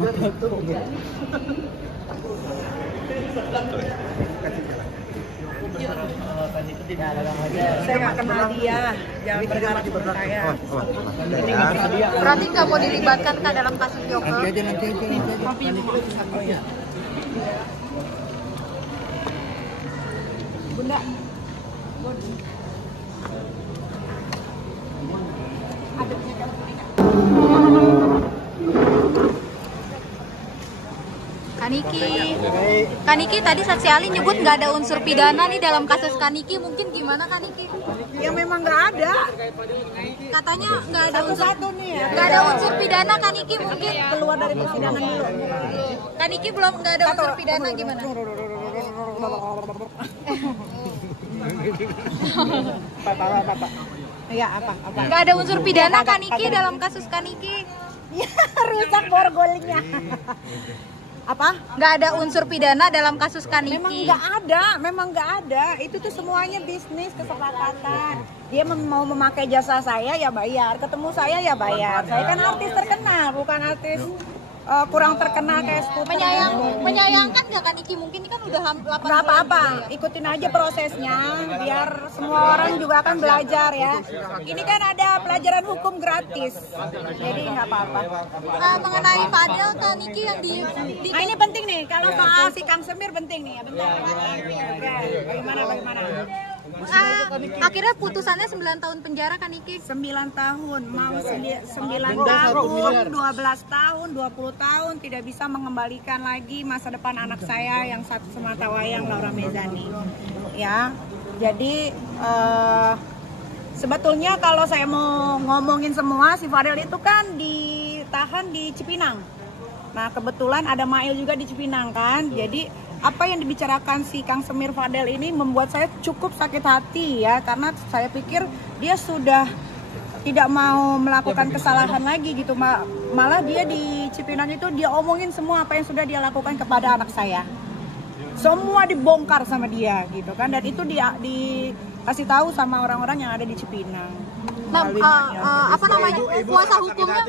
Saya nggak kenal dia, jangan berharap saya. Berarti nggak mau dilibatkan Kak dalam kasus Joko? Nanti aja. Oh ya. Bunda. Kaniki tadi saksi ahli nyebut nggak ada unsur pidana nih dalam kasus Kaniki, mungkin gimana Kaniki? Ya memang nggak ada. Katanya nggak ada Satu-satu nih ya. nggak ada unsur pidana Kaniki, mungkin Keluar dari persidangan dulu. Kaniki belum nggak ada unsur pidana gimana? Iya apa? Nggak ada unsur pidana Kaniki dalam kasus Kaniki. Ya rusak borgolnya. Apa? Nggak ada unsur pidana dalam kasus Kaniki. Memang nggak ada. Itu tuh semuanya bisnis kesepakatan. Dia mau memakai jasa saya ya bayar, ketemu saya ya bayar. Saya kan artis terkenal, bukan artis kurang terkenal kayak Skuter. Menyayangkan nggak Kaniki? Mungkin kan udah 8 bulan. Nggak apa-apa, ikutin aja prosesnya, biar semua orang juga akan belajar ya. Ini kan ada pelajaran hukum gratis, jadi nggak apa-apa. Mengenai Fadel Kaniki yang di Nah ini penting nih, kalau soal si Kang Semir penting nih ya. Bentar. Bagaimana? Akhirnya putusannya 9 tahun penjara Kaniki. 9 tahun, mau 9 tahun, 12 tahun, 20 tahun tidak bisa mengembalikan lagi masa depan anak saya yang satu sematawayang Laura Mezani. Ya, jadi sebetulnya kalau saya mau ngomongin semua, si Fadel itu kan ditahan di Cipinang. Nah kebetulan ada Mail juga di Cipinang kan, jadi apa yang dibicarakan si Kang Semir Fadel ini membuat saya cukup sakit hati ya, karena saya pikir dia sudah tidak mau melakukan kesalahan lagi gitu, malah dia di Cipinang itu dia omongin semua apa yang sudah dia lakukan kepada anak saya, semua dibongkar sama dia gitu kan, dan itu dia dikasih tahu sama orang-orang yang ada di Cipinang. Nah, apa namanya, kuasa hukumnya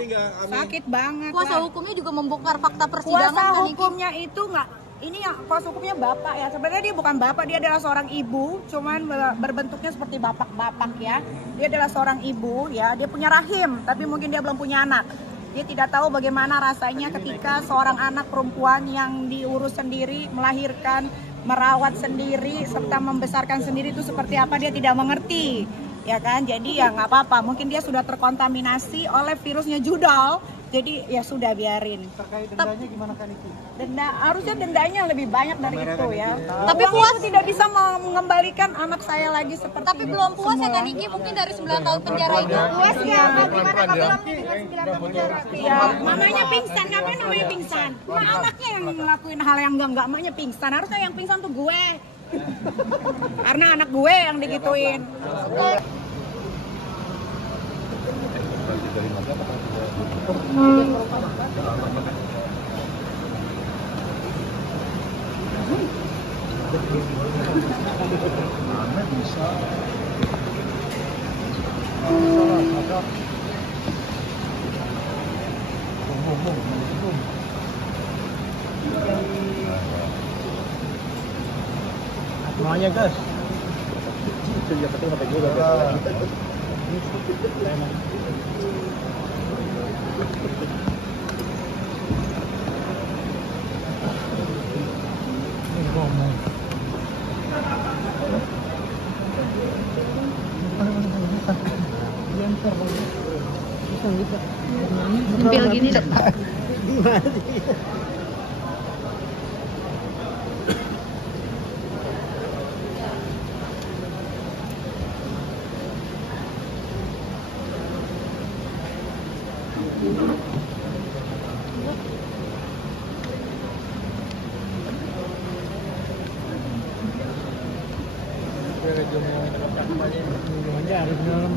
sakit banget. Kuasa hukumnya juga membongkar fakta persidangan. Kuasa hukumnya itu nggak, ini ya kuasa hukumnya bapak ya. Sebenarnya dia bukan bapak, dia adalah seorang ibu, cuman berbentuknya seperti bapak-bapak ya. Dia adalah seorang ibu ya, dia punya rahim, tapi mungkin dia belum punya anak. Dia tidak tahu bagaimana rasanya ketika seorang anak perempuan yang diurus sendiri, melahirkan, merawat sendiri, serta membesarkan sendiri itu seperti apa, dia tidak mengerti. Ya kan, jadi ya nggak apa-apa, mungkin dia sudah terkontaminasi oleh virusnya judal, jadi ya sudah biarin. Terkait dendanya gimana kan itu? Harusnya dendanya lebih banyak dari itu ya. Tapi puas tidak bisa mengembalikan anak saya lagi seperti tapi belum puas ya Kaniki, mungkin dari 9 tahun penjara itu. Puas ya, gimana belum dengan 9 tahun penjara? Ya, mamanya pingsan, ngapain namanya pingsan? Anaknya yang ngelakuin hal yang enggak, mamanya pingsan. Harusnya yang pingsan tuh gue. Karena anak gue yang digituin. Semuanya guys. Itu dia betul kata gue. Sempil gini dok. Gimana sih? Minum aja, harus minum.